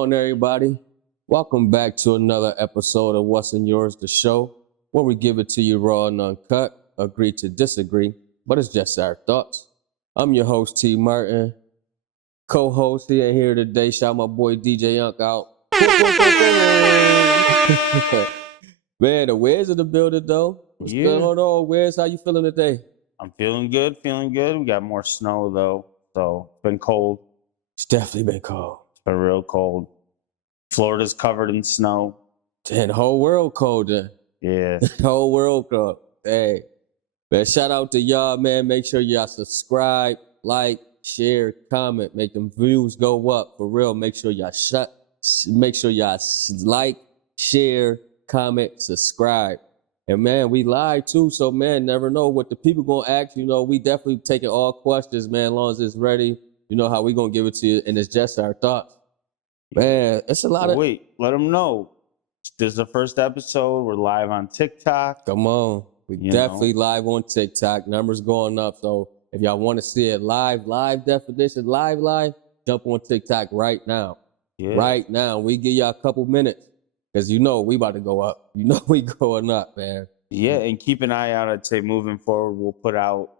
on, everybody? Welcome back to another episode of What's in Yours, the show, where we give it to you raw and uncut, agree to disagree, but it's just our thoughts. I'm your host, Twon Martin. Co-host, he ain't here today. Shout my boy DJ Unk out. Man, the Wiz in the building, though. What's going on, Wiz? How you feeling today? I'm feeling good. We got more snow, though, so it's been cold. It's definitely been cold. It's been real cold. Florida's covered in snow. And the whole world cold, then. Yeah. The whole world cold. Hey, man, shout out to y'all, man. Make sure y'all subscribe, like, share, comment, make them views go up. For real, make sure y'all like, share, comment, subscribe. And man, we live too, so man, never know what the people gonna ask. You know, we definitely taking all questions, man, as long as it's ready. You know how we gonna give it to you, and it's just our thoughts. Man, it's a lot of... Wait, let them know. This is the first episode. We're live on TikTok. Come on. We definitely live on TikTok. Numbers going up, so if y'all want to see it live definition, live, jump on TikTok right now. Yeah. Right now. We give y'all a couple minutes because you know we about to go up. You know we going up, man. Yeah, and keep an eye out. I'd say moving forward, we'll put out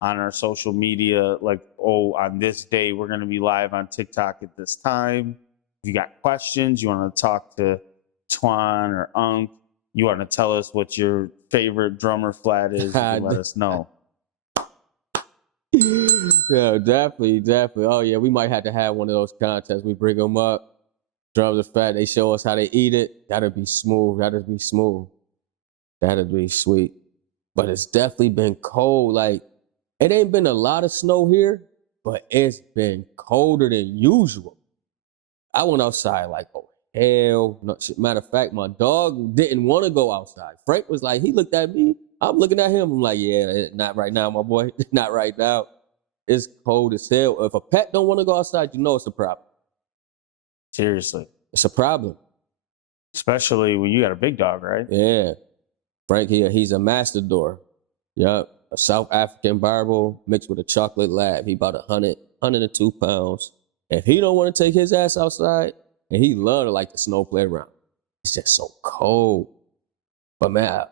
on our social media, like, on this day, we're going to be live on TikTok at this time. If you got questions, you want to talk to Twon or Unk, you want to tell us what your favorite drummer flat is, let us know. Yeah, definitely. Oh, yeah, we might have to have one of those contests. We bring them up, drums are fat, they show us how they eat it. That'll be smooth. That'll be sweet. But it's definitely been cold. Like, it ain't been a lot of snow here, but it's been colder than usual. I went outside like, oh, hell. No, matter of fact, my dog didn't want to go outside. Frank was like, he looked at me. I'm looking at him. I'm like, yeah, not right now, my boy. Not right now. It's cold as hell. If a pet don't want to go outside, you know it's a problem. Seriously. It's a problem. Especially when you got a big dog, right? Yeah. Frank, he's a Mastador. Yup. A South African Bible mixed with a chocolate lab. He about 102 pounds. If he don't want to take his ass outside, and he love to like the snow play around, it's just so cold. But man,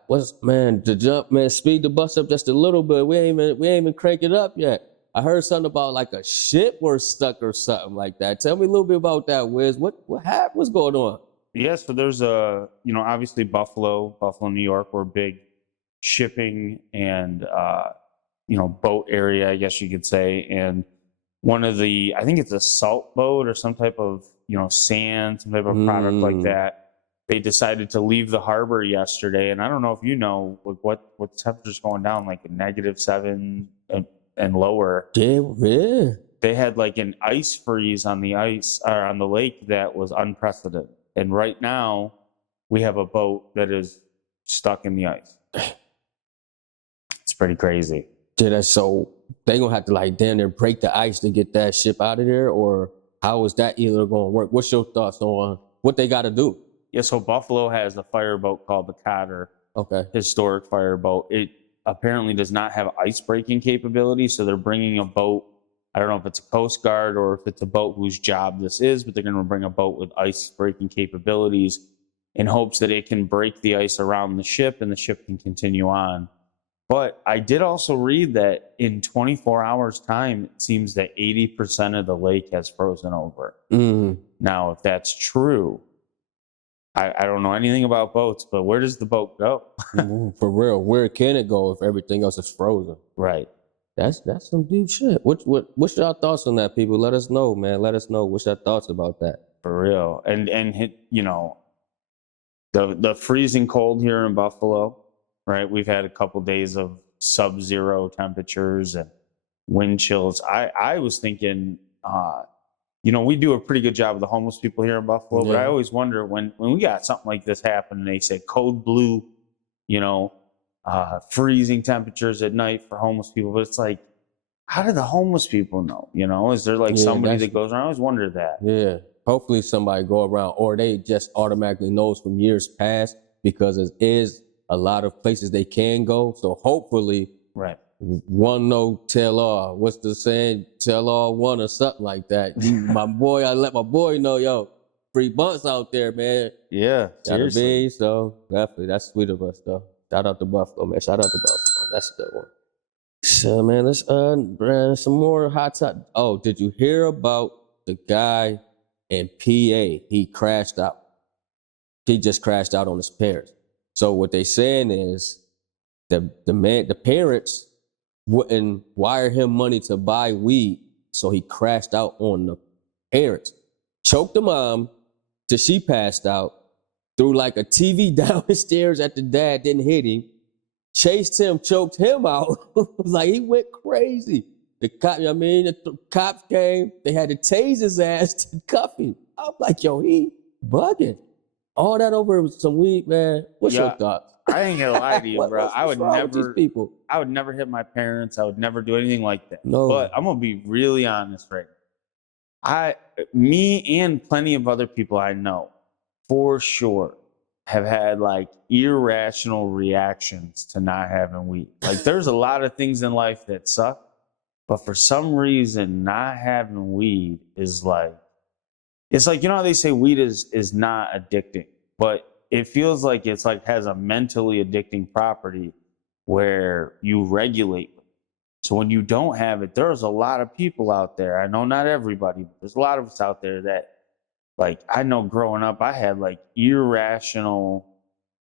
the jump, man, speed the bus up just a little bit. We ain't even crank it up yet. I heard something about like a ship was stuck or something like that. Tell me a little bit about that, Wiz. What happened? What's going on? Yeah, so there's obviously Buffalo, New York, we're big shipping and boat area, I guess you could say. And one of the, I think it's a salt boat or some type of, sand, some type of product like that. They decided to leave the harbor yesterday. And I don't know if you know what temperature's going down, like -7 and lower. Yeah. They had like an ice freeze on the lake that was unprecedented. And right now we have a boat that is stuck in the ice. It's pretty crazy. Yeah, so they gonna have to like down there break the ice to get that ship out of there, or how is that either gonna work? What's your thoughts on what they gotta do? Yeah, so Buffalo has a fireboat called the Cotter. Okay. Historic fireboat. It apparently does not have ice breaking capability, so they're bringing a boat. I don't know if it's a Coast Guard or if it's a boat whose job this is, but they're going to bring a boat with ice breaking capabilities in hopes that it can break the ice around the ship and the ship can continue on. But I did also read that in 24 hours time, it seems that 80% of the lake has frozen over. Now, if that's true, I don't know anything about boats, but where does the boat go? For real, where can it go if everything else is frozen? Right. That's some deep shit. What's your thoughts on that, people? Let us know, man. Let us know. What's your thoughts about that? For real. And the freezing cold here in Buffalo, right? We've had a couple days of sub-zero temperatures and wind chills. I was thinking, we do a pretty good job with the homeless people here in Buffalo, but I always wonder when we got something like this happen and they say code blue, freezing temperatures at night for homeless people. But it's like, how do the homeless people know? Is there like somebody that goes around? I always wonder that. Yeah. Hopefully somebody go around, or they just automatically knows from years past, because it is a lot of places they can go. So hopefully, right. One no tell all. What's the saying? Tell all one or something like that. My boy, I let my boy know, yo, free bunts out there, man. Yeah, Gotta seriously. be, so definitely, that's sweet of us, though. Shout out to Buffalo, man. Shout out to Buffalo. That's a good one. So, man, let's some more hot top. Oh, did you hear about the guy in PA? He crashed out. He just crashed out on his parents. So what they saying is the parents wouldn't wire him money to buy weed, so he crashed out on the parents. Choked the mom till she passed out. Threw like a TV down the stairs at the dad, didn't hit him. Chased him, choked him out. Like he went crazy. The cops came. They had to tase his ass to cuff him. I'm like, yo, he bugging. All that over some weed, man. What's your thoughts? I ain't gonna lie to you, bro. I would wrong with these never, people? I would never hit my parents. I would never do anything like that. No. But I'm gonna be really honest right now. Me and plenty of other people I know, for sure, have had like irrational reactions to not having weed. Like there's a lot of things in life that suck, but for some reason, not having weed is like, it's like, you know how they say weed is not addicting, but it feels like it's like has a mentally addicting property where you regulate. So when you don't have it, there's a lot of people out there. I know not everybody, but there's a lot of us out there that, like, I know growing up, I had like irrational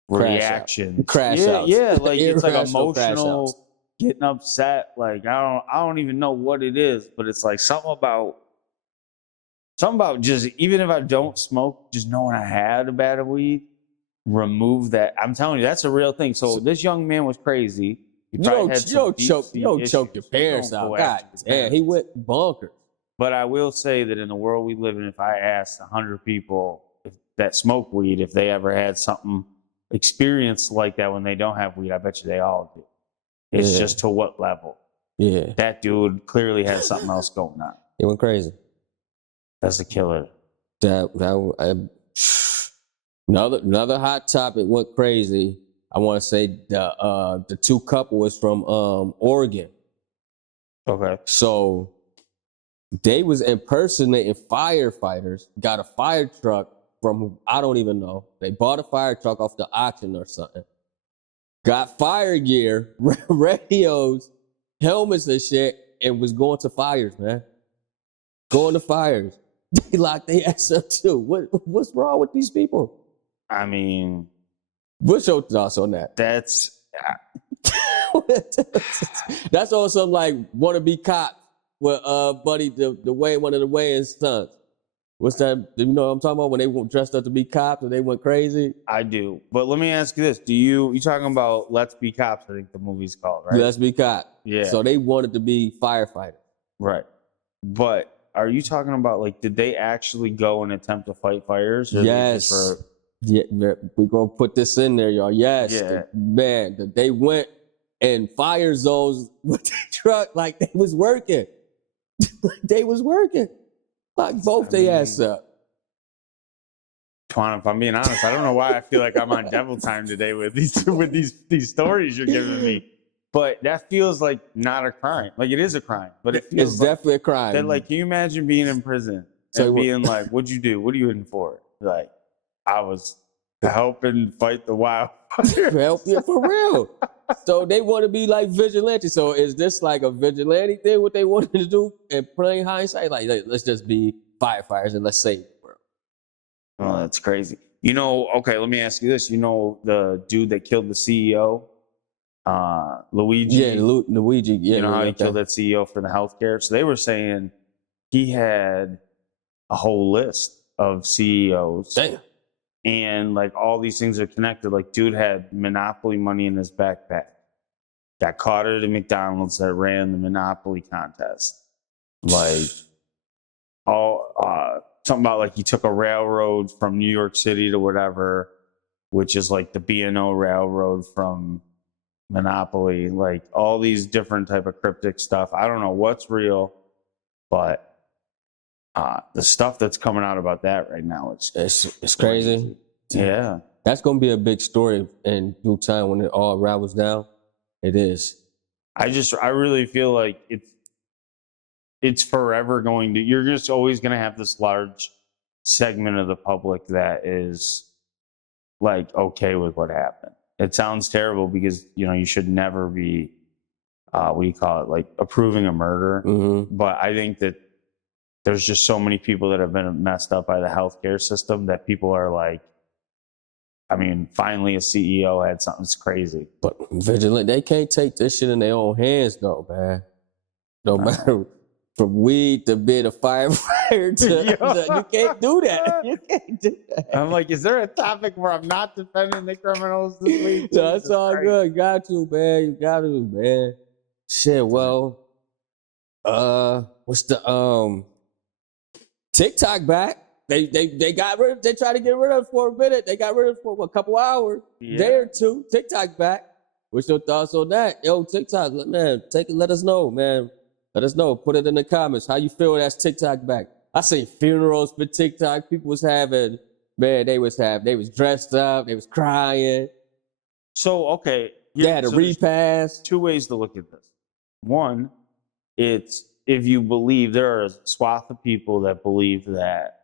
reactions. Crash outs. Yeah, like it's like Irrational crash outs. emotional, getting upset. Like I don't even know what it is, but it's like something about just, even if I don't smoke, just knowing I had a bad of weed, remove that. I'm telling you, that's a real thing. So this young man was crazy. He probably had some choke your parents out. God damn, he went bonkers. But I will say that in the world we live in, if I asked 100 people that smoke weed, if they ever had something experience like that when they don't have weed, I bet you they all do. It's just to what level. Yeah. That dude clearly had something else going on. He went crazy. That's a killer. Another hot topic went crazy. I want to say the two couple was from Oregon. Okay. So they was impersonating firefighters, got a fire truck from, I don't even know. They bought a fire truck off the auction or something. Got fire gear, radios, helmets and shit, and was going to fires, man. Going to fires. They locked their ass up too. What's wrong with these people? I mean, what's your thoughts on that? That's on some like wannabe cop with Buddy, one of the Wayans sons. What's that? You know what I'm talking about? When they went dressed up to be cops and they went crazy? I do. But let me ask you this. You talking about Let's Be Cops, I think the movie's called, right? Let's Be Cops. Yeah. So they wanted to be firefighters. Right. But are you talking about, like, did they actually go and attempt to fight fires? Yes. Yeah, we're going to put this in there, y'all. Yes. Yeah. They went in fire zones with the truck like they was working. They was working. Like both their ass up. Twon, if I'm being honest, I don't know why I feel like I'm on devil time today with these stories you're giving me. But that feels like not a crime. Like it is a crime, but it feels it's definitely a crime. That, like, can you imagine being in prison and being like, "What'd you do? What are you in for?" Like, I was helping fight the wildfire. Help you for real. So they want to be like vigilantes. So is this like a vigilante thing? What they wanted to do in plain hindsight? Like let's just be firefighters and let's save the world. Oh, that's crazy. You know, okay, let me ask you this. You know the dude that killed the CEO? Luigi. Yeah, Luigi. Yeah, you know how he killed that CEO for the healthcare? So they were saying he had a whole list of CEOs. Damn. And like all these things are connected. Like, dude had Monopoly money in his backpack. Got caught at a McDonald's that ran the Monopoly contest. Like, something about like he took a railroad from New York City to whatever, which is like the B&O railroad from Monopoly. Like all these different type of cryptic stuff. I don't know what's real, but the stuff that's coming out about that right now, it's crazy. Yeah. That's going to be a big story in due time when it all ravels down. It is. I really feel like it's forever going to, you're just always going to have this large segment of the public that is like okay with what happened. It sounds terrible because you should never be what do you call it, like approving a murder. Mm-hmm. But I think that there's just so many people that have been messed up by the healthcare system that people are like, I mean, finally a CEO had something that's crazy. But vigilant, they can't take this shit in their own hands though, man. No matter from weed to being a firefighter to you can't do that. You can't do that. I'm like, is there a topic where I'm not defending the criminals this week? No, it's all good. You got to, man. You got to, man. Shit, well, what's the TikTok back? They got rid of, they tried to get rid of it for a minute. They got rid of it for a couple hours, day or two. TikTok back. What's your thoughts on that? Yo, TikTok, man, let us know, man. Let us know. Put it in the comments. How you feel that's TikTok back? I seen funerals for TikTok. People was having, man, they was dressed up. They was crying. So, okay. They had a repast. Two ways to look at this. One, it's if you believe, there are a swath of people that believe that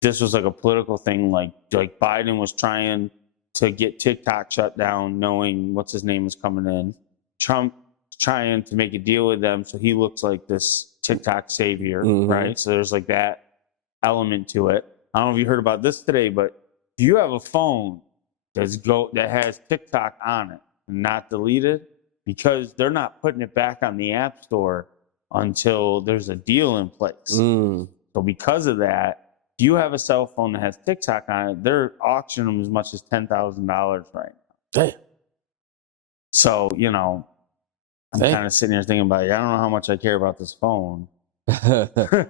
this was like a political thing, like Biden was trying to get TikTok shut down, knowing what's his name is coming in. Trump trying to make a deal with them so he looks like this TikTok savior, right? So there's like that element to it. I don't know if you heard about this today, but if you have a phone that has TikTok on it and not deleted, because they're not putting it back on the App Store until there's a deal in place. So because of that, if you have a cell phone that has TikTok on it, they're auctioning them as much as $10,000 right now. Damn. So, I'm kind of sitting here thinking about it. I don't know how much I care about this phone. How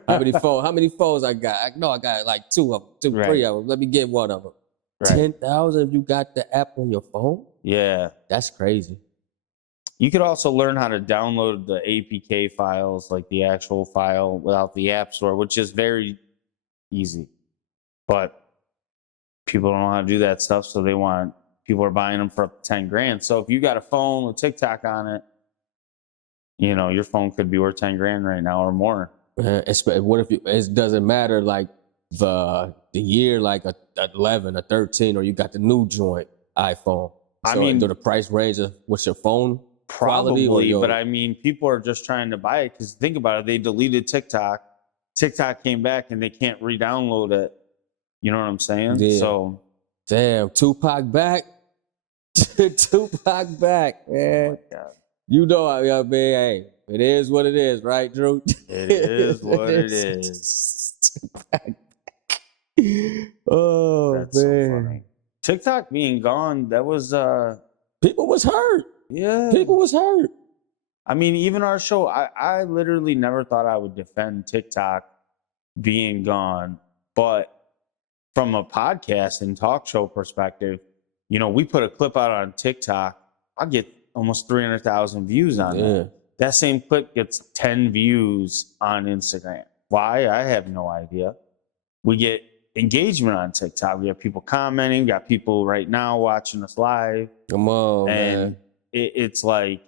many phones I got? I know I got like two, Right. 3 of them. Let me get one of them. Right. 10,000 if you got the app on your phone? Yeah. That's crazy. You could also learn how to download the APK files, like the actual file without the App Store, which is very easy. But people don't know how to do that stuff, so people are buying them for up to 10 grand. So if you got a phone with TikTok on it, your phone could be worth 10 grand right now or more. What if it doesn't matter like the year, like a 11, a 13, or you got the new joint iPhone? I So mean, do the price range of what's your phone quality? probably, but I mean, people are just trying to buy it because think about it. They deleted TikTok. TikTok came back and they can't re-download it. You know what I'm saying? Yeah. So, damn, Tupac back. Tupac back, man. oh my God. You know, I mean, hey, it is what it is, right, Drew? It is what it is. Oh, That's so man. funny. TikTok being gone, that was People was hurt. yeah. People was hurt. I mean, even our show, I literally never thought I would defend TikTok being gone. But from a podcast and talk show perspective, we put a clip out on TikTok, I'll get almost 300,000 views on that. That same clip gets 10 views on Instagram. Why? I have no idea. We get engagement on TikTok. We have people commenting. We got people right now watching us live. Come on, And man. it's like,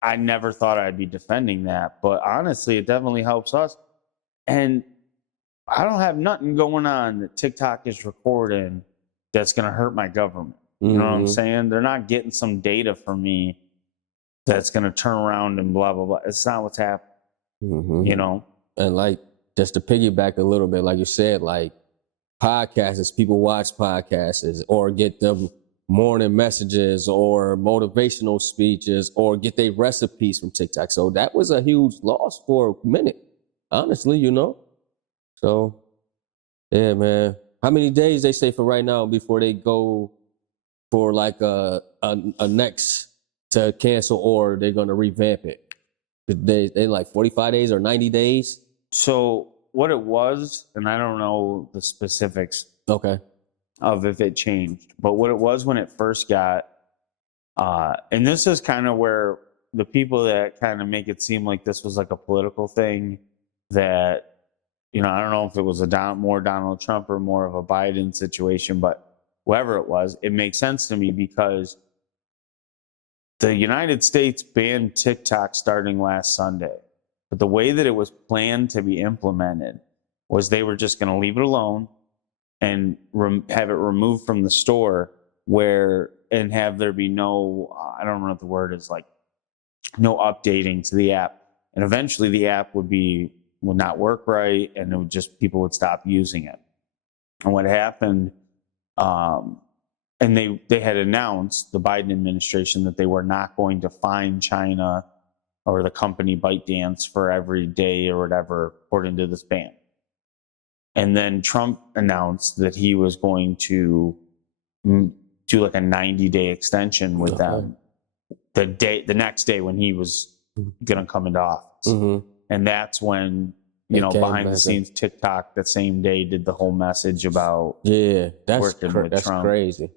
I never thought I'd be defending that. But honestly, it definitely helps us. And I don't have nothing going on that TikTok is recording that's going to hurt my government. You know what I'm saying? They're not getting some data from me that's going to turn around and blah, blah, blah. It's not what's happening, And like, just to piggyback a little bit, like you said, like podcasts, people watch podcasts or get them morning messages or motivational speeches or get their recipes from TikTok. So that was a huge loss for a minute, honestly, So, yeah, man. How many days they say for right now before they go for like a next to cancel or they're going to revamp it? They like 45 days or 90 days? So what it was, and I don't know the specifics Okay. of if it changed, but what it was when it first got, and this is kind of where the people that kind of make it seem like this was like a political thing that, I don't know if it was more Donald Trump or more of a Biden situation, but whoever it was, it makes sense to me because the United States banned TikTok starting last Sunday. But the way that it was planned to be implemented was they were just going to leave it alone and have it removed from the store and have there be no, I don't know what the word is, like no updating to the app. And eventually the app would not work right, and it would people would stop using it. And what happened, and they had announced, the Biden administration, that they were not going to fine China or the company ByteDance for every day or whatever, according to this ban. And then Trump announced that he was going to do like a 90-day extension with them the next day when he was going to come into office. Mm-hmm. And that's when, behind the scenes, TikTok that same day did the whole message about working with Trump. Crazy.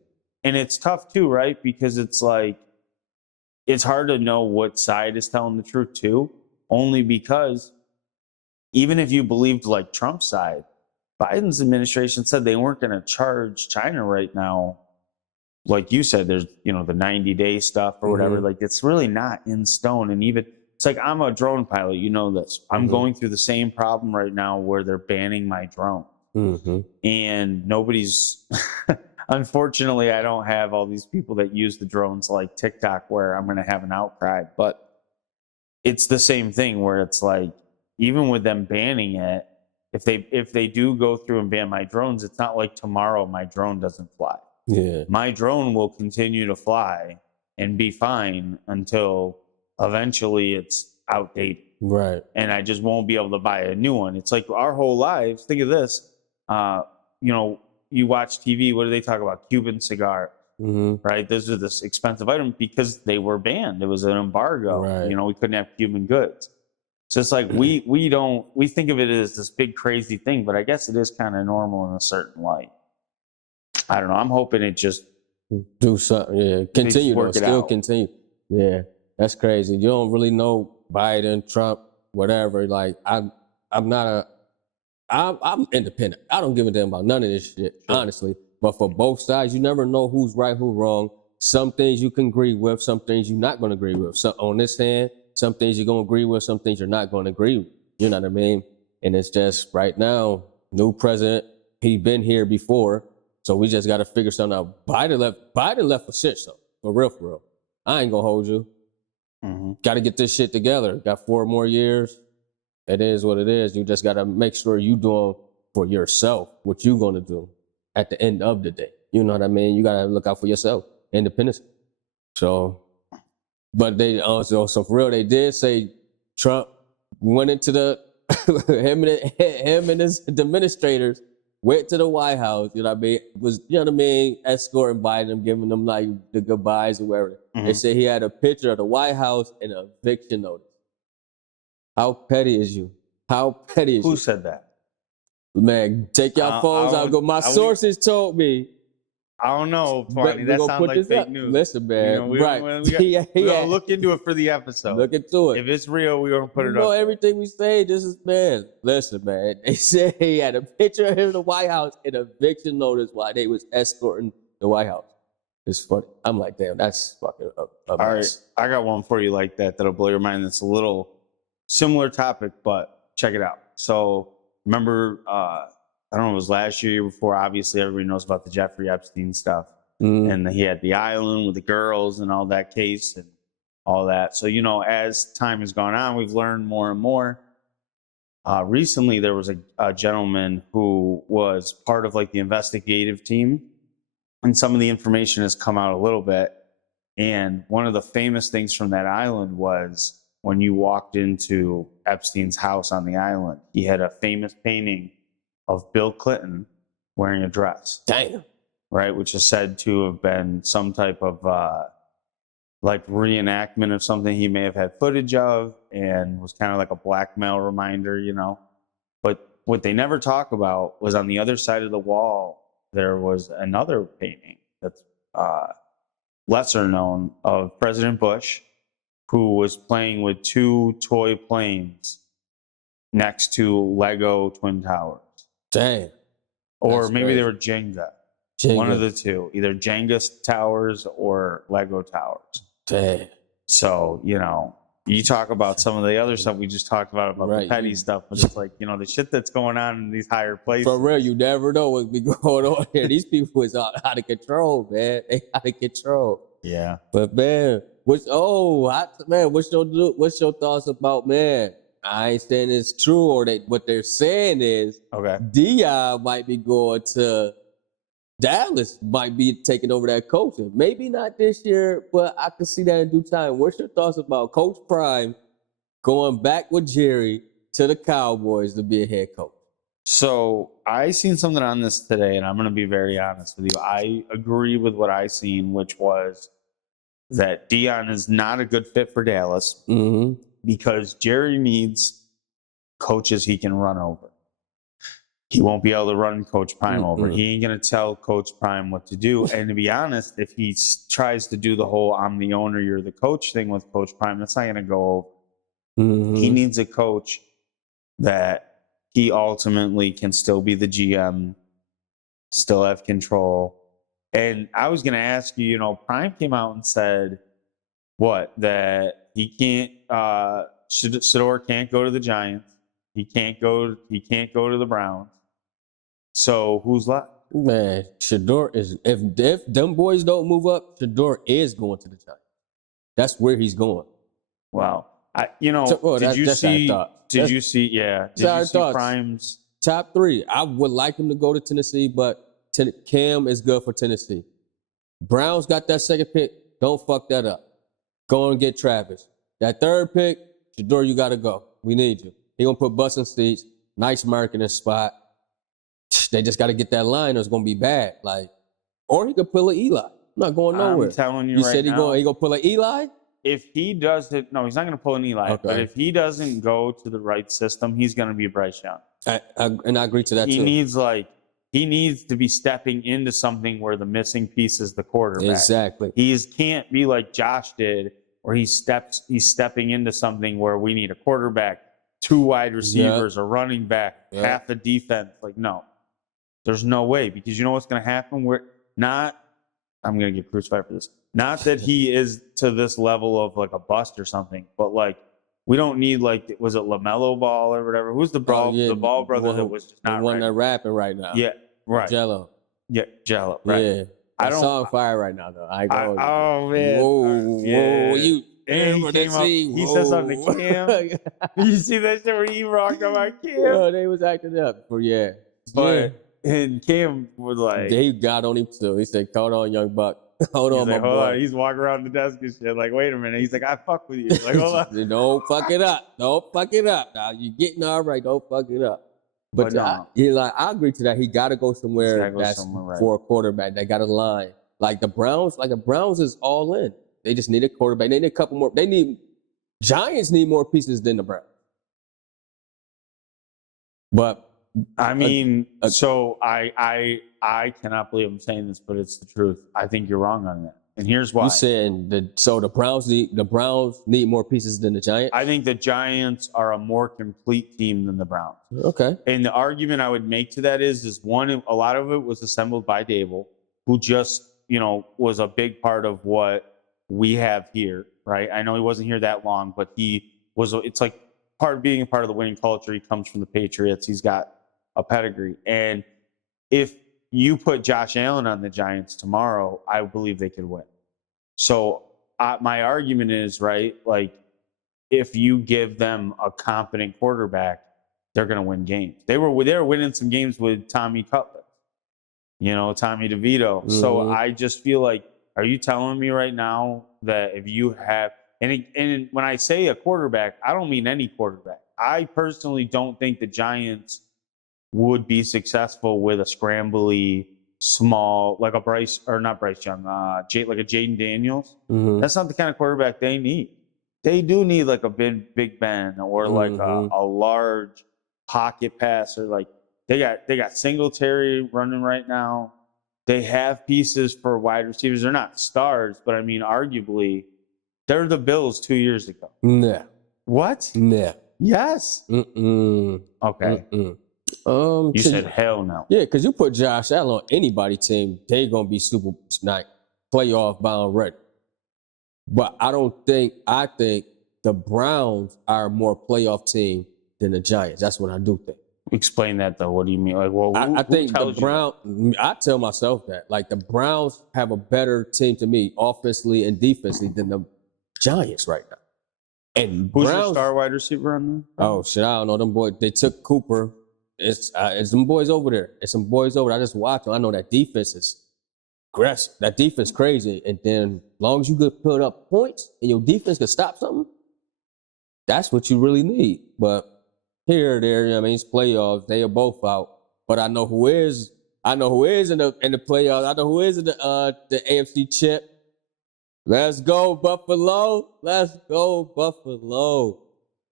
And it's tough too, right? Because it's like, it's hard to know what side is telling the truth too, only because even if you believed like Trump's side, Biden's administration said they weren't going to charge China right now. Like you said, there's, the 90-day stuff or whatever. Mm-hmm. Like, it's really not in stone. And even, it's like, I'm a drone pilot, this. I'm going through the same problem right now where they're banning my drone. Mm-hmm. And nobody's, unfortunately, I don't have all these people that use the drones like TikTok where I'm going to have an outcry. But it's the same thing where it's like, even with them banning it, if they do go through and ban my drones, it's not like tomorrow my drone doesn't fly. Yeah. My drone will continue to fly and be fine until eventually it's outdated. Right. And I just won't be able to buy a new one. It's like our whole lives. Think of this. You watch TV. What do they talk about? Cuban cigar. Mm-hmm. Right. Those are this expensive item because they were banned. It was an embargo. Right. We couldn't have Cuban goods. So it's like we think of it as this big crazy thing, but I guess it is kind of normal in a certain light. I don't know. I'm hoping it just do something. Yeah, continue to still continue. Yeah, that's crazy. You don't really know Biden, Trump, whatever. Like I'm independent. I don't give a damn about none of this shit, honestly. But for both sides, you never know who's right, who's wrong. Some things you can agree with, some things you're not going to agree with. So on this hand, some things you're going to agree with, some things you're not going to agree with. You know what I mean? And it's just right now, new president, he been here before. So we just got to figure something out. Biden left for shit, so for real. I ain't going to hold you. Mm-hmm. Got to get this shit together. Got 4 more years. It is what it is. You just got to make sure you doing for yourself what you going to do at the end of the day. You know what I mean? You got to look out for yourself. Independence. So, but they also, so for real, they did say Trump went into him and his administrators went to the White House, you know what I mean? Escorting Biden, giving them like the goodbyes or whatever. Mm-hmm. They said he had a picture of the White House and an eviction notice. How petty is you? How petty is you? Who said that? Man, take your phones out. Go. My sources told me. I don't know, Twani. That sounds like fake news. Listen, man. We're going to look into it for the episode. Look into it. If it's real, we're going to put it up. Everything we say, this is, man. Listen, man. They said he had a picture of him in the White House and an eviction notice while they was escorting the White House. It's funny. I'm like, damn, that's fucking a mess. All right. I got one for you like that'll blow your mind. That's a little similar topic, but check it out. So remember, I don't know, it was last year, before, obviously everybody knows about the Jeffrey Epstein stuff. Mm. And he had the island with the girls and all that case and all that. So, as time has gone on, we've learned more and more. Recently, there was a gentleman who was part of like the investigative team, and some of the information has come out a little bit. And one of the famous things from that island was when you walked into Epstein's house on the island, he had a famous painting of Bill Clinton wearing a dress. Damn. Right, which is said to have been some type of like reenactment of something he may have had footage of, and was kind of like a blackmail reminder, But what they never talk about was on the other side of the wall, there was another painting that's lesser known of President Bush, who was playing with 2 toy planes next to Lego Twin Towers. Dang. Or maybe crazy. They were Jenga. One of the two. Either Jenga towers or Lego towers. Dang. So, you talk about some of the other stuff we just talked about the Right. petty stuff, but it's like, the shit that's going on in these higher places. For real, you never know what's be going on here. These people is out of control, man. They out of control. Yeah. But man, what's your thoughts about, man? I ain't saying it's true, or what they're saying is Okay. Dion might be going to Dallas, might be taking over that coaching. Maybe not this year, but I can see that in due time. What's your thoughts about Coach Prime going back with Jerry to the Cowboys to be a head coach? So I seen something on this today, and I'm going to be very honest with you. I agree with what I seen, which was that Dion is not a good fit for Dallas because Jerry needs coaches he can run over. He won't be able to run Coach Prime over. He ain't going to tell Coach Prime what to do. And to be honest, if he tries to do the whole I'm the owner, you're the coach thing with Coach Prime, that's not going to go over. He needs a coach that he ultimately can still be the GM, still have control. And I was going to ask you, Prime came out and said, that he can't, Shador can't go to the Giants. He can't go to the Browns. So who's left? Man, Shador is, if them boys don't move up, Shador is going to the Giants. That's where he's going. Wow. Did you see Prime's top 3? I would like him to go to Tennessee, but Cam is good for Tennessee. Browns got that second pick. Don't fuck that up. Go and get Travis. That third pick, Shador, you got to go. We need you. He going to put butts in seats. Nice marketing spot. They just got to get that line or it's going to be bad. Or he could pull an Eli. I'm not going nowhere. I'm telling you right now. You said he going to pull an Eli? If he does it, no, he's not going to pull an Eli. Okay. But if he doesn't go to the right system, he's going to be Bryce Young. And I agree to that too. He needs to be stepping into something where the missing piece is the quarterback. Exactly. He can't be like Josh did, where he's stepping into something where we need a quarterback, 2 wide receivers, a running back, half the defense. No. There's no way, because you know what's going to happen? I'm going to get crucified for this. Not that he is to this level of a bust or something, but we don't need was it LaMelo Ball or whatever? Who's the ball brother that was just not the one right? that rapping right now? Yeah, right. Jello. Yeah, Jello. Right. Yeah. I don't on fire right now though. Oh man. Whoa, you. And he came up. He said something to Cam. You see that shit where he rocked about Cam? Yeah, they was acting up for and Cam was they got on him too. He said, "Hold on, young buck. Hold on, my boy." Hold on. He's walking around the desk and shit. Wait a minute. He's like, I fuck with you. Hold on. Don't fuck it up. Don't fuck it up. Now you're getting all right. Don't fuck it up. But no. I agree to that. He got to go somewhere right. For a quarterback. They got a line. The Browns is all in. They just need a quarterback. They need a couple more. Giants need more pieces than the Browns. But I mean, so I cannot believe I'm saying this, but it's the truth. I think you're wrong on that. And here's why. You saying the Browns need more pieces than the Giants? I think the Giants are a more complete team than the Browns. Okay. And the argument I would make to that is one, a lot of it was assembled by Dable, who just, was a big part of what we have here, right? I know he wasn't here that long, but it's being a part of the winning culture. He comes from the Patriots. He's got a pedigree. And if you put Josh Allen on the Giants tomorrow, I believe they could win. So my argument is, right, if you give them a competent quarterback, they're going to win games. They were winning some games with Tommy Cutler, Tommy DeVito. Mm-hmm. So I just feel are you telling me right now that if you have, and when I say a quarterback, I don't mean any quarterback. I personally don't think the Giants would be successful with a scrambly, small, a Bryce, or not Bryce Young, a Jaden Daniels. Mm-hmm. That's not the kind of quarterback they need. They do need a Big Ben or a large pocket passer. They got Singletary running right now. They have pieces for wide receivers. They're not stars, but I mean, arguably, they're the Bills 2 years ago. Nah. What? Nah. Yes. Mm-mm. Okay. Mm-mm. You said hell no. Yeah, because you put Josh Allen on anybody team, they're gonna be playoff bound ready. But I think the Browns are a more playoff team than the Giants. That's what I do think. Explain that though. What do you mean? Like, well, I think the tells you that? Browns, I tell myself that. Like, the Browns have a better team to me, offensively and defensively, than the Giants right now. And Who's your Browns, star wide receiver on them? oh, shit, I don't know. Them boys, they took Cooper. It's some boys over there. It's some boys over there. I just watch them. I know that defense is aggressive. That defense crazy. And then as long as you could put up points and your defense can stop something, that's what you really need. But here or there, you know what I mean, it's playoffs. They are both out. But I know who is. I know who is in the playoffs. I know who is in the AFC chip. Let's go, Buffalo. Let's go, Buffalo.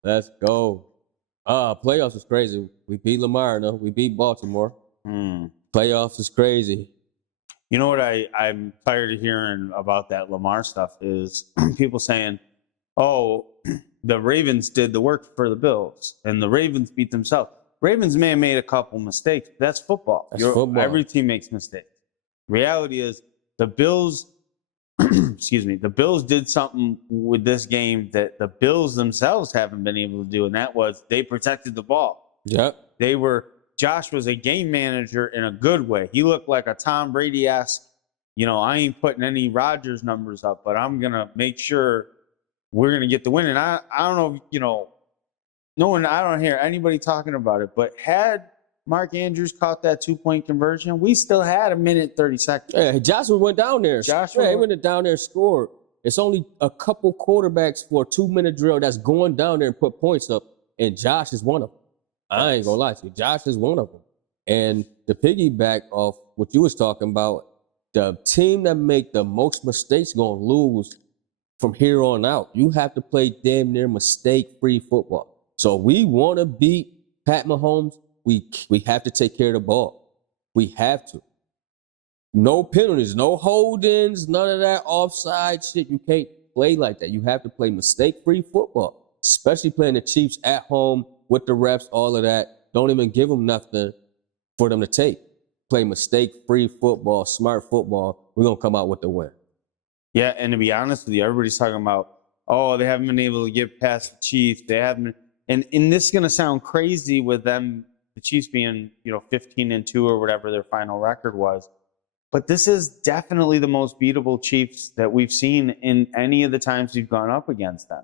Let's go. Playoffs is crazy. We beat Lamar, no? We beat Baltimore. Playoffs is crazy. You know what I'm tired of hearing about that Lamar stuff is people saying, oh, the Ravens did the work for the Bills and the Ravens beat themselves. Ravens may have made a couple mistakes. But that's football. That's football. Every team makes mistakes. Reality is the Bills, excuse me, the Bills did something with this game that the Bills themselves haven't been able to do, and that was they protected the ball. Yep. Josh was a game manager in a good way. He looked like a Tom Brady-esque, I ain't putting any Rodgers numbers up, but I'm going to make sure we're going to get the win. And I don't know, I don't hear anybody talking about it, but had Mark Andrews caught that 2-point conversion, we still had a minute 30 seconds. Yeah, Joshua went down there. He went down there and scored. It's only a couple quarterbacks for a 2-minute drill that's going down there and put points up, and Josh is one of them. I ain't gonna lie to you. Josh is one of them. And to piggyback off what you was talking about, the team that make the most mistakes gonna lose from here on out. You have to play damn near mistake-free football. So we want to beat Pat Mahomes. We have to take care of the ball. We have to. No penalties, no hold-ins, none of that offside shit. You can't play like that. You have to play mistake-free football, especially playing the Chiefs at home with the refs, all of that. Don't even give them nothing for them to take. Play mistake-free football, smart football. We're going to come out with the win. Yeah, and to be honest with you, everybody's talking about, oh, they haven't been able to get past the Chiefs. They haven't. And this is going to sound crazy with them, the Chiefs being, 15-2 or whatever their final record was. But this is definitely the most beatable Chiefs that we've seen in any of the times we've gone up against them.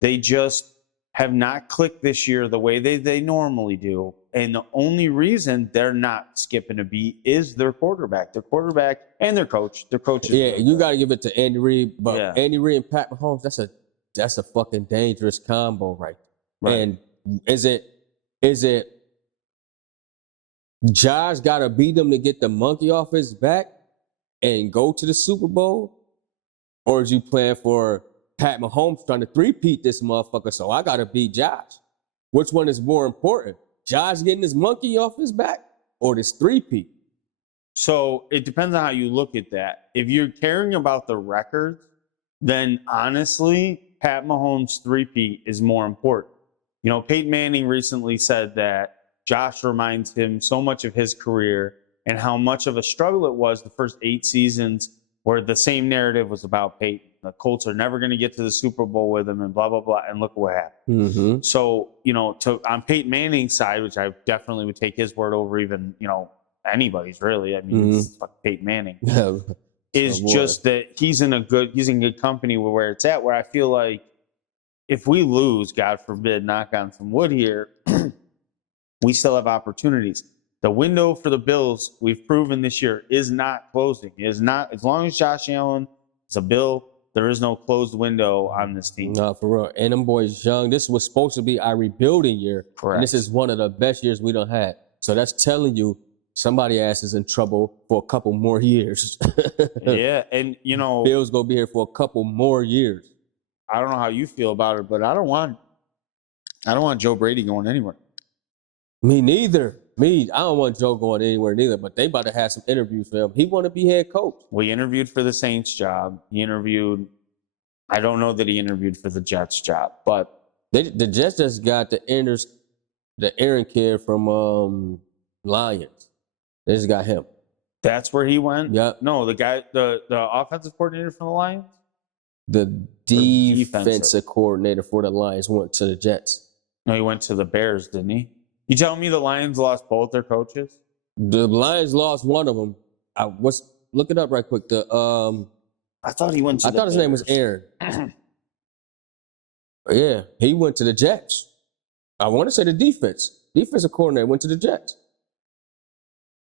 They just have not clicked this year the way they normally do. And the only reason they're not skipping a beat is their quarterback. Their quarterback and their coach. Their coach is yeah, you got to give it to Andy Reid. But yeah. Andy Reid and Pat Mahomes, that's a fucking dangerous combo right. And is it Josh got to beat them to get the monkey off his back and go to the Super Bowl? Or is you playing for Pat Mahomes trying to three-peat this motherfucker, so I got to beat Josh? Which one is more important? Josh getting his monkey off his back or this three-peat? So it depends on how you look at that. If you're caring about the records, then honestly, Pat Mahomes' three-peat is more important. Peyton Manning recently said that Josh reminds him so much of his career and how much of a struggle it was the first 8 seasons where the same narrative was about Peyton. The Colts are never going to get to the Super Bowl with him and blah, blah, blah. And look what happened. Mm-hmm. So, on Peyton Manning's side, which I definitely would take his word over even, anybody's really. I mean, it's fucking Peyton Manning. is just that he's in good company where it's at, where I feel like if we lose, God forbid, knock on some wood here, we still have opportunities. The window for the Bills, we've proven this year, is not closing. It is not, as long as Josh Allen is a Bill, there is no closed window on this team. No, for real. And them boys young. This was supposed to be our rebuilding year. Correct. And this is one of the best years we done had. So that's telling you somebody ass is in trouble for a couple more years. Yeah, and Bill's gonna be here for a couple more years. I don't know how you feel about it, but I don't want Joe Brady going anywhere. Me neither. I don't want Joe going anywhere neither, but they about to have some interviews for him. He want to be head coach. We interviewed for the Saints job. I don't know that he interviewed for the Jets job, but the Jets just got the Aaron kid from Lions. They just got him. That's where he went? Yep. No, the guy, the offensive coordinator from the Lions? The defensive. defensive coordinator for the Lions went to the Jets. No, he went to the Bears, didn't he? You telling me the Lions lost both their coaches? The Lions lost one of them. Look it up right quick. I thought he went to I thought his name was Aaron. Yeah, he went to the Jets. I want to say the defensive coordinator went to the Jets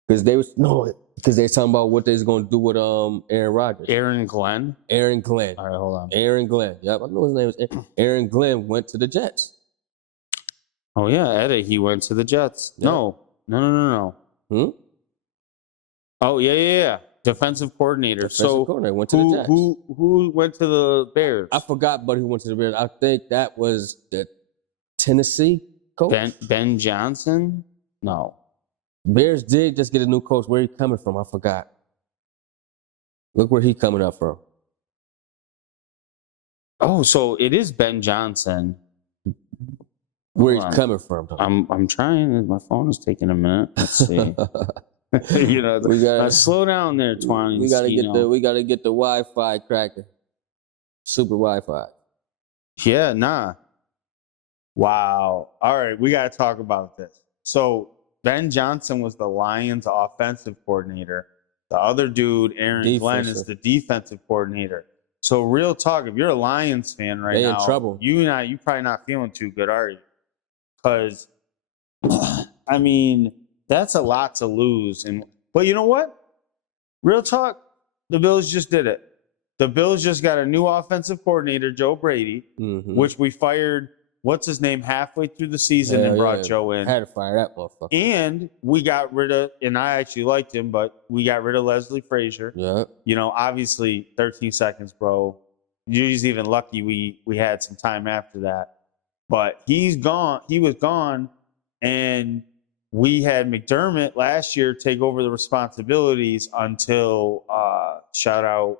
because they were talking about what they was going to do with Aaron Rodgers. Aaron Glenn. Aaron Glenn. All right, hold on. Aaron Glenn. Yep, I know his name was Aaron Glenn. Went to the Jets. Oh yeah, Eddie. He went to the Jets. Yeah. No. Oh yeah. Defensive coordinator. Coordinator went to the Jets. Who went to the Bears? I forgot, but who went to the Bears? I think that was the Tennessee coach. Ben Johnson? No. Bears did just get a new coach. Where he coming from? I forgot. Look where he coming up from. Oh, so it is Ben Johnson. Where Hold he's on. coming from? Though. I'm trying. My phone is taking a minute. Let's see. Slow down there, Twon. We gotta get the Wi-Fi cracking. Super Wi-Fi. Yeah, nah. Wow. All right, we gotta talk about this. So Ben Johnson was the Lions offensive coordinator. The other dude, Aaron Glenn, is the defensive coordinator. So real talk, if you're a Lions fan right now, in trouble. You probably not feeling too good, are you? Because I mean, that's a lot to lose. But you know what? Real talk, the Bills just did it. The Bills just got a new offensive coordinator, Joe Brady, which we fired, what's his name, halfway through the season and brought Joe in. Had to fire that motherfucker. And we got rid of, and I actually liked him, but we got rid of Leslie Frazier. Yeah. Obviously 13 seconds, bro. You're even lucky we had some time after that. But he's gone. He was gone. And we had McDermott last year take over the responsibilities until, shout out,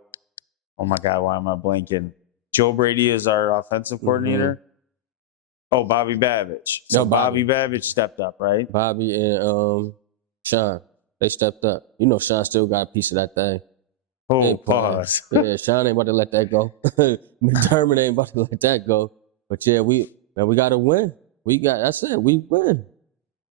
oh my God, why am I blanking? Joe Brady is our offensive coordinator. Oh, Bobby Babich. So Bobby Babich stepped up, right? Bobby and Sean, they stepped up. Sean still got a piece of that thing. Oh, pause. Yeah, Sean ain't about to let that go. McDermott ain't about to let that go. But yeah, we got to win. We win.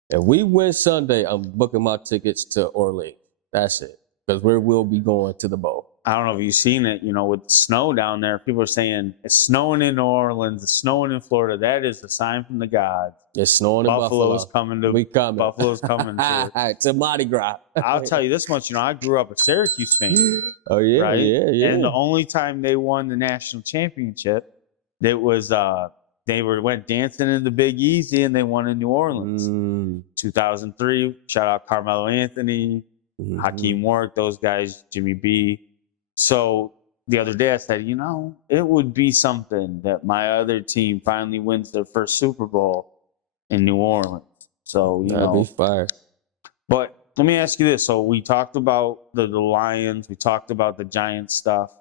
If we win Sunday, I'm booking my tickets to Orleans. That's it. Because we will be going to the bowl. I don't know if you've seen it, with snow down there. People are saying it's snowing in New Orleans, it's snowing in Florida. That is a sign from the gods. It's snowing in Buffalo. Buffalo's coming to Buffalo's coming to Mardi Gras. I'll tell you this much, I grew up a Syracuse fan. Oh yeah, right? yeah. And the only time they won the national championship, it was went dancing in the Big Easy and they won in New Orleans. 2003, shout out Carmelo Anthony, Hakeem Warwick, those guys, Jimmy B. So the other day I said, it would be something that my other team finally wins their first Super Bowl in New Orleans. So, That'd be fire. But let me ask you this. So we talked about the Lions, we talked about the Giants stuff,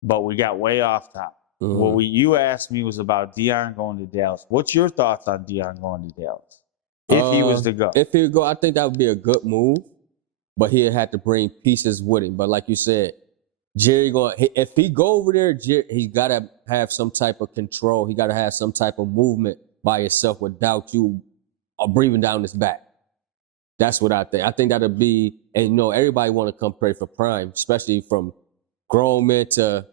but we got way off top. What you asked me was about Dion going to Dallas. What's your thoughts on Dion going to Dallas? If he was to go. If he would go, I think that would be a good move, but he'd have to bring pieces with him. But like you said, if he go over there, he's got to have some type of control. He got to have some type of movement by himself without you breathing down his back. That's what I think. I think that'll be, and everybody want to come play for Prime, especially from grown men to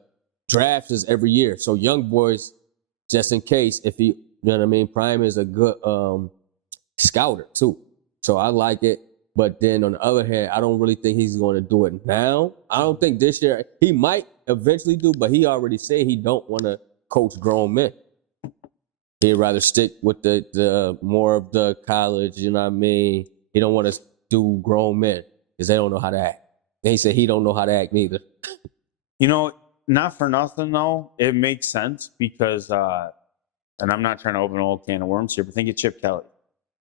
drafts every year. So young boys, just in case, if he, Prime is a good scouter too. So I like it. But then on the other hand, I don't really think he's going to do it now. I don't think this year. He might eventually do, but he already said he don't want to coach grown men. He'd rather stick with the more of the college, He don't want to do grown men because they don't know how to act. And he said he don't know how to act neither. Not for nothing though, it makes sense because, and I'm not trying to open an old can of worms here, but think of Chip Kelly.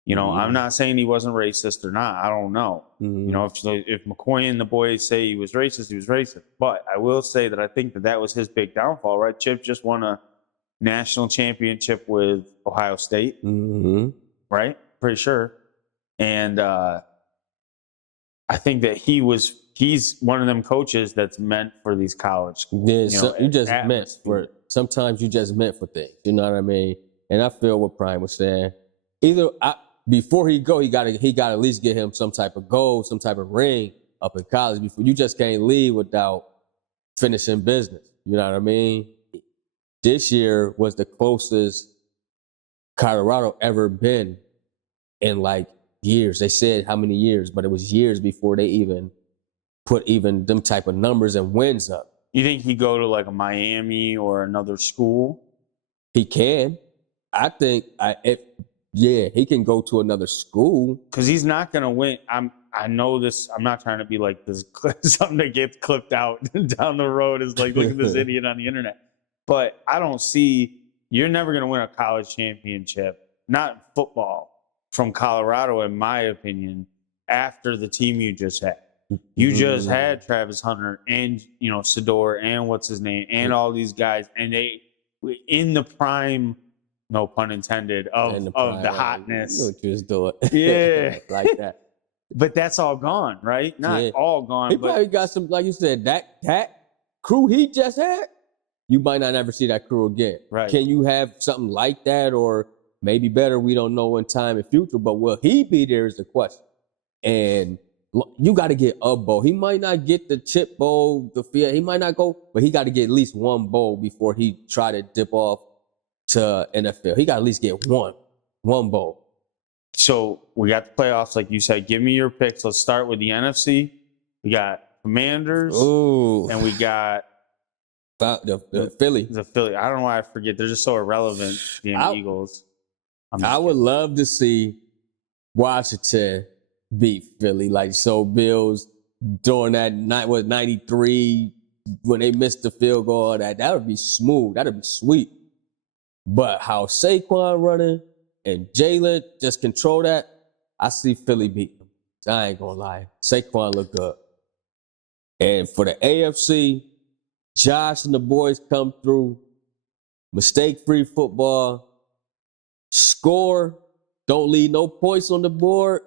I'm not saying he wasn't racist or not. I don't know. If McCoy and the boys say he was racist, he was racist. But I will say that I think that was his big downfall, right? Chip just won a national championship with Ohio State, right? Pretty sure. And I think that he was he's one of them coaches that's meant for these college. Yeah, sometimes you just meant for things. You know what I mean? And I feel what Brian was saying. Before he go, he got to at least get him some type of goal, some type of ring up in college. Before you just can't leave without finishing business. You know what I mean? This year was the closest Colorado ever been in like years. They said how many years, but it was years before they even put them type of numbers and wins up. You think he'd go to like a Miami or another school? He can. I think he can go to another school. Because he's not going to win. I know this. I'm not trying to be like this. Something that gets clipped out down the road is like, look at this idiot on the internet. But I don't see, you're never going to win a college championship, not football, from Colorado, in my opinion, after the team you just had. You just had Travis Hunter and, Sador and what's his name and all these guys. And they, in the prime, no pun intended, of the hotness. You just do it. Yeah. Like that. But that's all gone, right? Not all gone. He probably got some, like you said, that crew he just had, you might not ever see that crew again. Right. Can you have something like that or maybe better? We don't know in time and future, but will he be there is the question. And you got to get a bowl. He might not get the chip bowl, he might not go, but he got to get at least one bowl before he try to dip off to NFL. He got to at least get one bowl. So we got the playoffs, like you said. Give me your picks. Let's start with the NFC. We got Commanders. Ooh. And we got the Philly. The Philly. I don't know why I forget. They're just so irrelevant, the Eagles. I would love to see Washington beat Philly. Like, so Bills during that night was 93 when they missed the field goal. That would be smooth. That would be sweet. But how Saquon running and Jalen just control that, I see Philly beat them. I ain't gonna lie. Saquon look good. And for the AFC, Josh and the boys come through. Mistake-free football. Score. Don't leave no points on the board.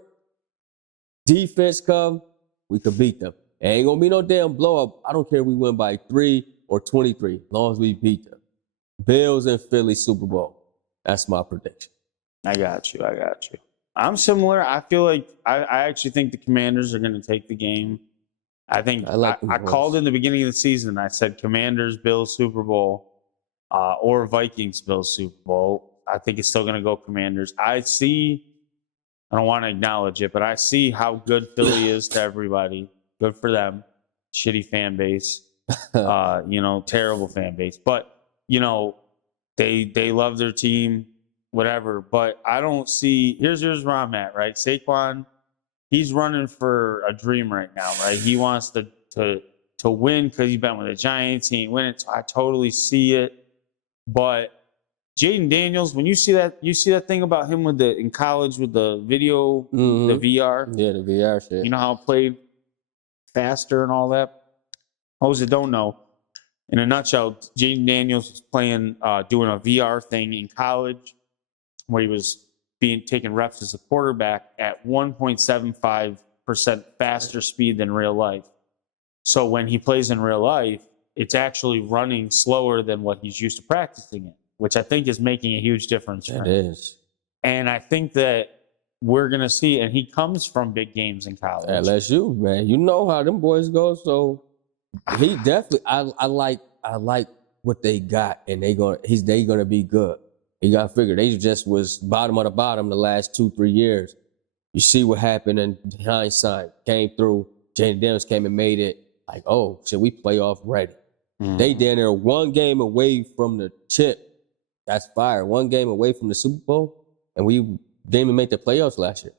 Defense come. We could beat them. It ain't gonna be no damn blow-up. I don't care if we win by 3 or 23, as long as we beat them. Bills and Philly Super Bowl. That's my prediction. I got you. I'm similar. I feel like I actually think the Commanders are going to take the game. I think I called in the beginning of the season. I said Commanders, Bills, Super Bowl, or Vikings, Bills, Super Bowl. I think it's still going to go Commanders. I don't want to acknowledge it, but I see how good Philly is to everybody. Good for them. Shitty fan base. Terrible fan base. But, they love their team. Whatever, but I don't see. Here's where I'm at, right? Saquon, he's running for a dream right now, right? He wants to win because he's been with the Giants. He ain't winning, so I totally see it. But Jaden Daniels, when you see that thing about him in college with the video, the VR, yeah, the VR shit. You know how it played faster and all that. Those that don't know, in a nutshell, Jaden Daniels was playing, doing a VR thing in college, where he was taking reps as a quarterback at 1.75% faster speed than real life. So when he plays in real life, it's actually running slower than what he's used to practicing it, which I think is making a huge difference for him. It is. And I think that we're going to see, and he comes from big games in college. LSU, man. You know how them boys go, so he definitely, I like what they got, and they gonna be good. You got to figure, they just was bottom of the bottom the last 2-3 years. You see what happened in hindsight. Came through, Jaden Daniels came and made it like, oh, shit, we playoff ready. They down there one game away from the chip. That's fire. One game away from the Super Bowl, and we didn't even make the playoffs last year.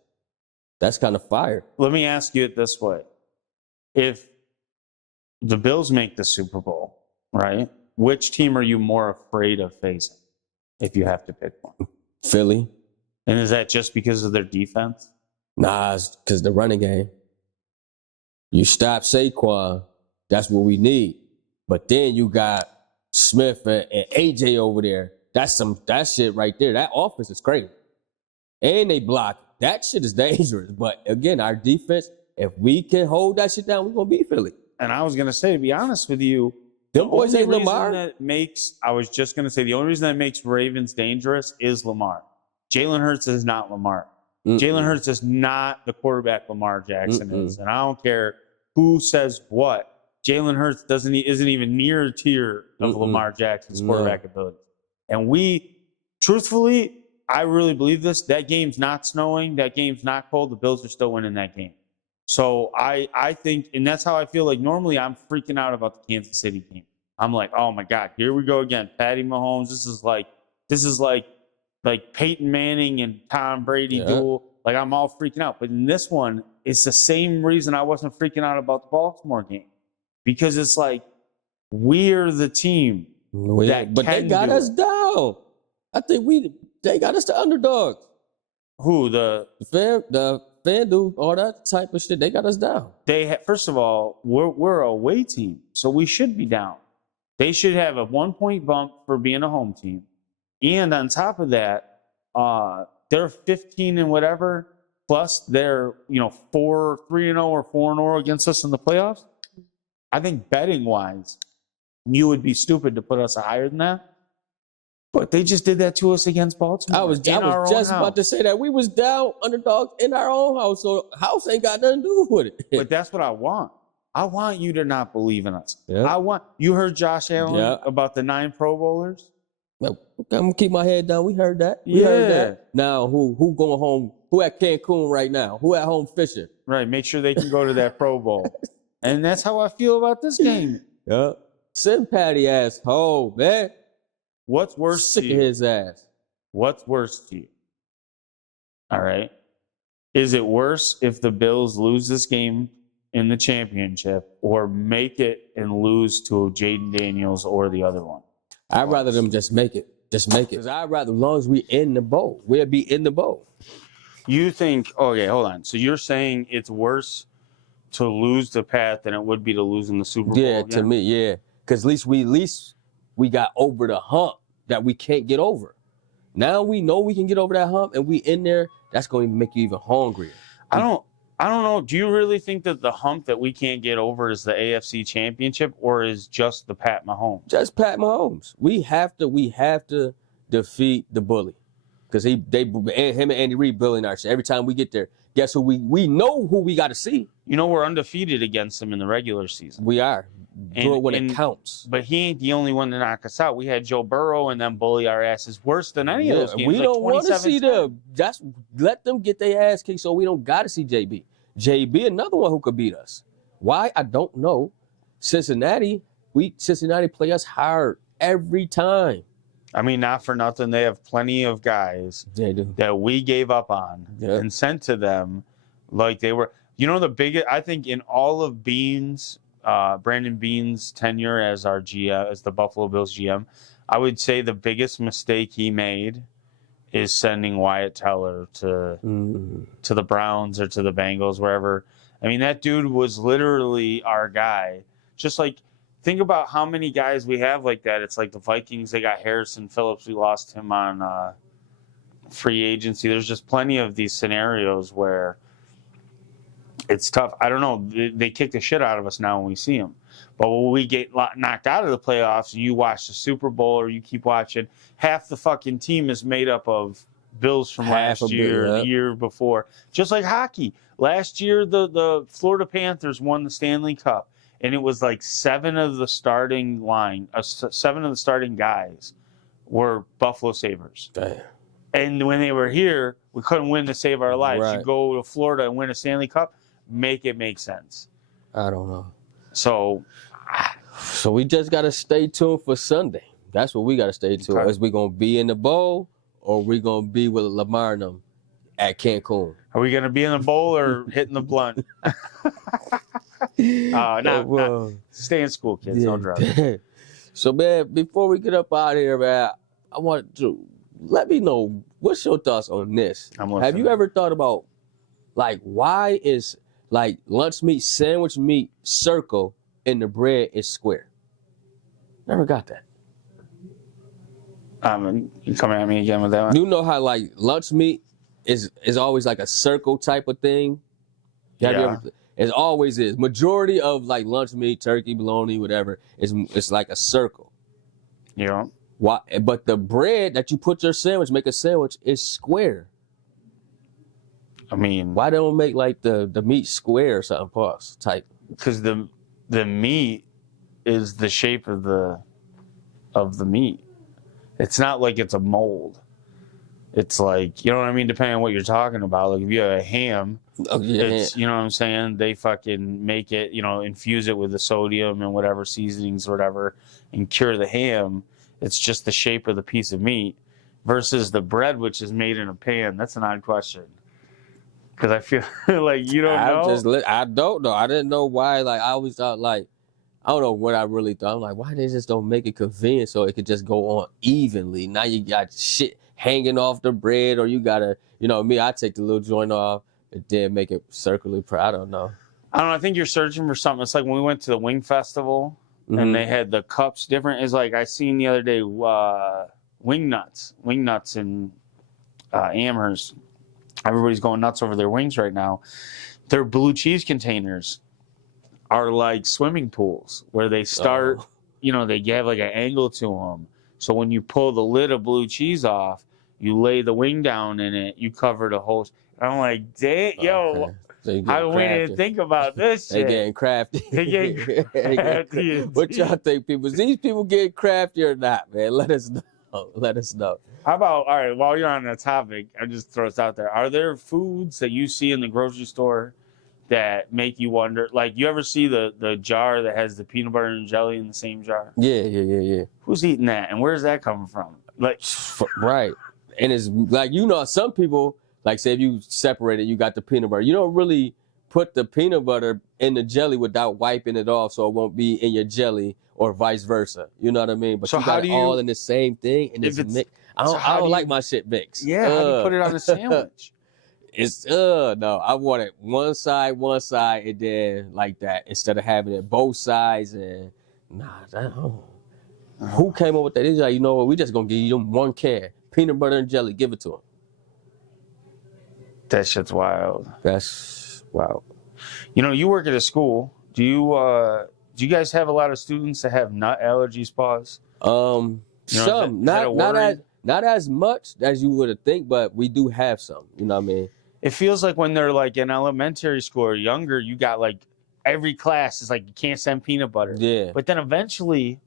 That's kind of fire. Let me ask you it this way. If the Bills make the Super Bowl, right, which team are you more afraid of facing? If you have to pick one. Philly. And is that just because of their defense? Nah, it's because the running game. You stop Saquon, that's what we need. But then you got Smith and AJ over there. That shit right there. That offense is crazy. And they block. That shit is dangerous. But again, our defense, If we can hold that shit down, we're gonna beat Philly. And I was gonna say, to be honest with you, Them boys ain't Lamar. I was just gonna say the only reason that makes Ravens dangerous is Lamar. Jalen Hurts is not Lamar. Jalen Hurts is not the quarterback Lamar Jackson is, and I don't care who says what. Jalen Hurts isn't even near a tier of Lamar Jackson's quarterback ability. And truthfully, I really believe this. That game's not snowing. That game's not cold. The Bills are still winning that game. So I think, and that's how I feel like normally I'm freaking out about the Kansas City game. I'm like, oh my God, here we go again. Patty Mahomes. This is like Peyton Manning and Tom Brady duel. Like I'm all freaking out. But in this one, it's the same reason I wasn't freaking out about the Baltimore game. Because it's like, we're the team but they got us down. I think they got us the underdogs. Who? The FanDuel, all that type of shit, they got us down. First of all, we're a away team, so we should be down. They should have a 1-point bump for being a home team. And on top of that, they're 15 and whatever, plus they're 3-0 or 4-0 against us in the playoffs. I think betting wise, you would be stupid to put us higher than that. But they just did that to us against Baltimore. I was just about to say that we was down underdog in our own house, so house ain't got nothing to do with it. But that's what I want. I want you to not believe in us. Yeah. You heard Josh Allen about the 9 Pro Bowlers? Well, I'm gonna keep my head down. We heard that. We heard that. Now who going home? Who at Cancun right now? Who at home fishing? Right. Make sure they can go to that Pro Bowl. And that's how I feel about this game. Yeah. Send Patty ass home, man. What's worse Sick to you? of his ass. What's worse to you? All right. Is it worse if the Bills lose this game in the championship or make it and lose to Jaden Daniels or the other one? I'd rather them just make it. Just make it. Because I'd rather, as long as we in the bowl, we'll be in the bowl. You think, okay, hold on. So you're saying it's worse to lose the path than it would be to lose in the Super Bowl? Yeah, to me, yeah. Because at least we got over the hump that we can't get over. Now we know we can get over that hump, and we in there. That's going to make you even hungrier. I don't know. Do you really think that the hump that we can't get over is the AFC Championship, or is just the Pat Mahomes? Just Pat Mahomes. We have to defeat the bully, because him and Andy Reid building our shit. Every time we get there, guess who we know who we got to see. We're undefeated against them in the regular season. We are. Do it when it counts. But he ain't the only one to knock us out. We had Joe Burrow and them bully our asses worse than any of those games. We don't want to see them. Just let them get their ass kicked so we don't got to see JB. JB, another one who could beat us. Why? I don't know. Cincinnati play us hard every time. I mean, not for nothing. They have plenty of guys that we gave up on and sent to them like they were. The biggest, I think, in all of Brandon Beane's tenure as our GM, as the Buffalo Bills GM, I would say the biggest mistake he made is sending Wyatt Teller to the Browns or to the Bengals, wherever. I mean, that dude was literally our guy. Just like, think about how many guys we have like that. It's like the Vikings, they got Harrison Phillips. We lost him on free agency. There's just plenty of these scenarios where it's tough. I don't know. They kick the shit out of us now when we see them. But when we get knocked out of the playoffs, you watch the Super Bowl or you keep watching, half the fucking team is made up of Bills from last year, the year before. Just like hockey. Last year, the Florida Panthers won the Stanley Cup, and it was like 7 of the starting guys were Buffalo Sabres. Damn. And when they were here, we couldn't win to save our lives. Right. You go to Florida and win a Stanley Cup, make it make sense. I don't know. So we just got to stay tuned for Sunday. That's what we got to stay tuned. Okay. Is we going to be in the bowl or we going to be with Lamar and them at Cancun? Are we going to be in the bowl or hitting the blunt? Stay in school, kids. Don't drive. So, man, before we get up out of here, man, I want to let me know, what's your thoughts on this? Have you ever thought about, like, why is, like, lunch meat, sandwich meat, circle, and the bread is square? Never got that. You coming at me again with that one? You know how, like, lunch meat is always like a circle type of thing? Yeah. It always is. Majority of like lunch meat, turkey, bologna, whatever, it's like a circle. Yeah. Why? But the bread that you put your sandwich, make a sandwich, is square. I mean, Why don't make like the meat square or something? Pause. Type. because the meat is the shape of the meat. It's not like it's a mold. It's like, you know what I mean? Depending on what you're talking about. Like if you have a ham, it's, you know what I'm saying? They fucking make it, you know, infuse it with the sodium and whatever seasonings or whatever and cure the ham. It's just the shape of the piece of meat versus the bread, which is made in a pan. That's an odd question. Because I feel like you don't know. I don't know. I didn't know why. Like I always thought like, I don't know what I really thought. I'm like, why they just don't make it convenient so it could just go on evenly? Now you got shit hanging off the bread, or you gotta, you know, me, I take the little joint off and then make it circularly. I don't know. I think you're searching for something. It's like when we went to the Wing Festival and they had the cups different. It's like I seen the other day wing nuts in Amherst. Everybody's going nuts over their wings right now. Their blue cheese containers are like swimming pools where they start, you know, they have like an angle to them. So when you pull the lid of blue cheese off, you lay the wing down in it, you cover the whole. I'm like, dang, yo, so how we didn't think about this shit. They getting crafty. They getting crafty. What y'all think, people? Is these people getting crafty or not, man? Let us know. Let us know. How about, all right, while you're on that topic, I'll just throw this out there. Are there foods that you see in the grocery store that make you wonder? Like, you ever see the jar that has the peanut butter and jelly in the same jar? Yeah. Who's eating that, and where's that coming from? Like, right. And it's like, you know, some people, like, say if you separate it, you got the peanut butter. You don't really put the peanut butter in the jelly without wiping it off so it won't be in your jelly or vice versa. You know what I mean? But so you got it all in the same thing, and it's mixed. I don't like my shit mixed. Yeah, how do you put it on a sandwich? It's no, I want it one side, and then like that instead of having it both sides. And who came up with that? It's like, you know what? We just gonna give you them one can peanut butter and jelly. Give it to them. That shit's wild. That's wild. You know, you work at a school. Do you guys have a lot of students that have nut allergies? Pause. Some, not as much as you would think, but we do have some. You know what I mean? It feels like when they're like in elementary school or younger, you got like every class is like you can't send peanut butter. Yeah. But then eventually,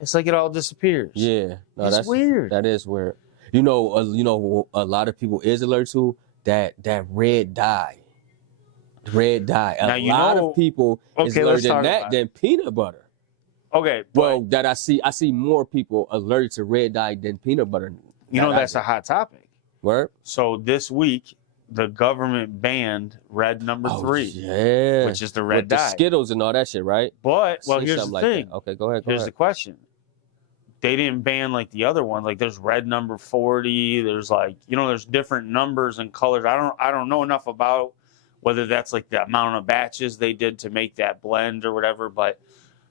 it's like it all disappears. Yeah. No, that's weird. That is weird. You know, a lot of people is allergic to that red dye. Red dye. A lot of people is allergic to that than peanut butter. Okay. Well, that I see more people allergic to red dye than peanut butter. You know, that's a hot topic. Word? So this week, the government banned red number 3. Yeah. Which is the red with dye. The Skittles and all that shit, right? But, well, here's the thing. Okay, go ahead. Here's the question. They didn't ban like the other one. Like there's red number 40. There's like, you know, there's different numbers and colors. I don't know enough about whether that's like the amount of batches they did to make that blend or whatever. But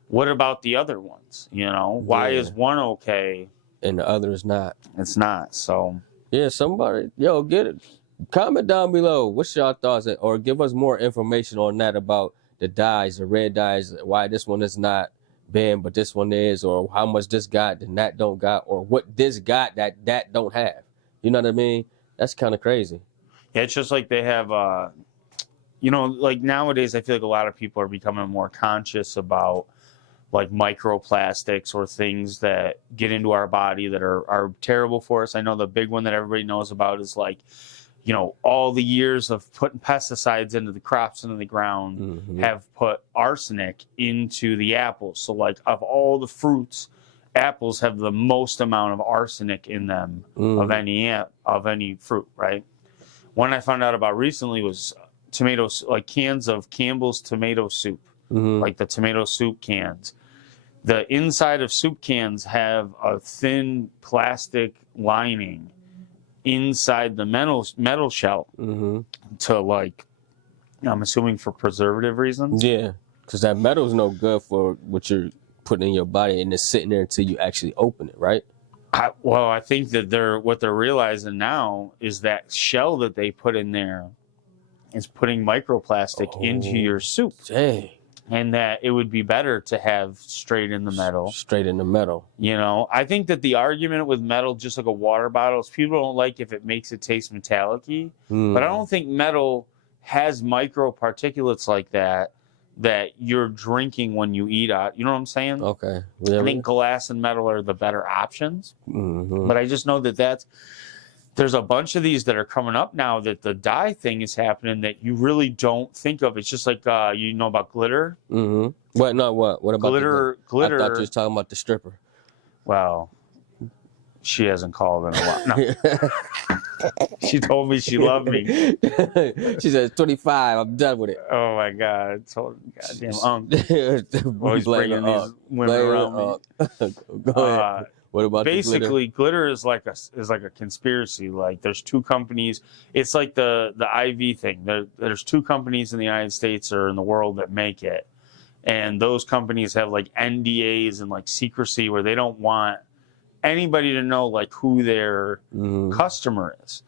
what about the other ones? You know, why is one okay and the other is not? It's not. So yeah, somebody, get it. Comment down below. What's your thoughts, or give us more information on that about the dyes, the red dyes. Why this one is not banned, but this one is, or how much this got and that don't got, or what this got that don't have. You know what I mean? That's kind of crazy. Yeah, it's just like they have, you know, like nowadays I feel like a lot of people are becoming more conscious about like microplastics or things that get into our body that are terrible for us. I know the big one that everybody knows about is like, you know, all the years of putting pesticides into the crops into the ground have put arsenic into the apples. So like of all the fruits, apples have the most amount of arsenic in them of any fruit, right? One I found out about recently was tomatoes, like cans of Campbell's tomato soup, like the tomato soup cans. The inside of soup cans have a thin plastic lining inside the metal shell to, like, I'm assuming for preservative reasons. Yeah, because that metal's no good for what you're putting in your body, and it's sitting there until you actually open it, right? I think that what they're realizing now is that shell that they put in there is putting microplastic into your soup. Dang. And that it would be better to have straight in the metal. Straight in the metal. You know, I think that the argument with metal, just like a water bottle, is people don't like if it makes it taste metallic-y. But I don't think metal has microparticulates like that you're drinking when you eat out. You know what I'm saying? Okay. I think glass and metal are the better options. Mm-hmm. But I just know that there's a bunch of these that are coming up now that the dye thing is happening that you really don't think of. It's just like, you know about glitter? Mm-hmm. What? No, what? What about glitter? I thought you was talking about the stripper. Well, she hasn't called in a while. No. She told me she loved me. She says, 25, I'm done with it. Oh, my God. Goddamn always bringing these women around me. Go ahead. What about basically glitter is like a conspiracy. Like there's two companies. It's like the IV thing. There's two companies in the United States or in the world that make it, and those companies have like NDAs and like secrecy where they don't want anybody to know like who their customer is,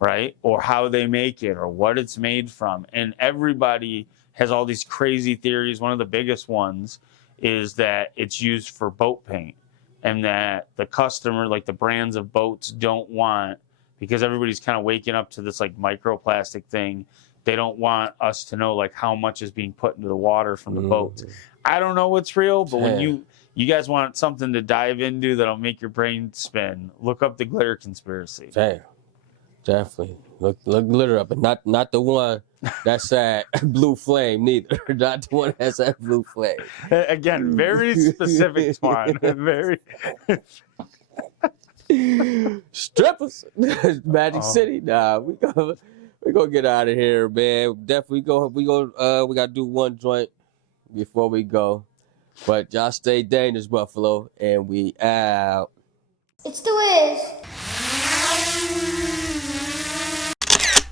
right, or how they make it or what it's made from. And everybody has all these crazy theories. One of the biggest ones is that it's used for boat paint. And that the customer, like the brands of boats, don't want, because everybody's kind of waking up to this like microplastic thing. They don't want us to know like how much is being put into the water from the boats. I don't know what's real, but when you guys want something to dive into that'll make your brain spin, look up the glitter conspiracy. Damn, definitely look glitter up, and not the one that's that blue flame neither. Not the one that's that blue flame. Again, very specific, Twon. Very strippers. Magic City. Nah, we gonna get out of here, man. Definitely we gotta do one joint before we go. But y'all stay dangerous, Buffalo, and we out. It's the Wiz.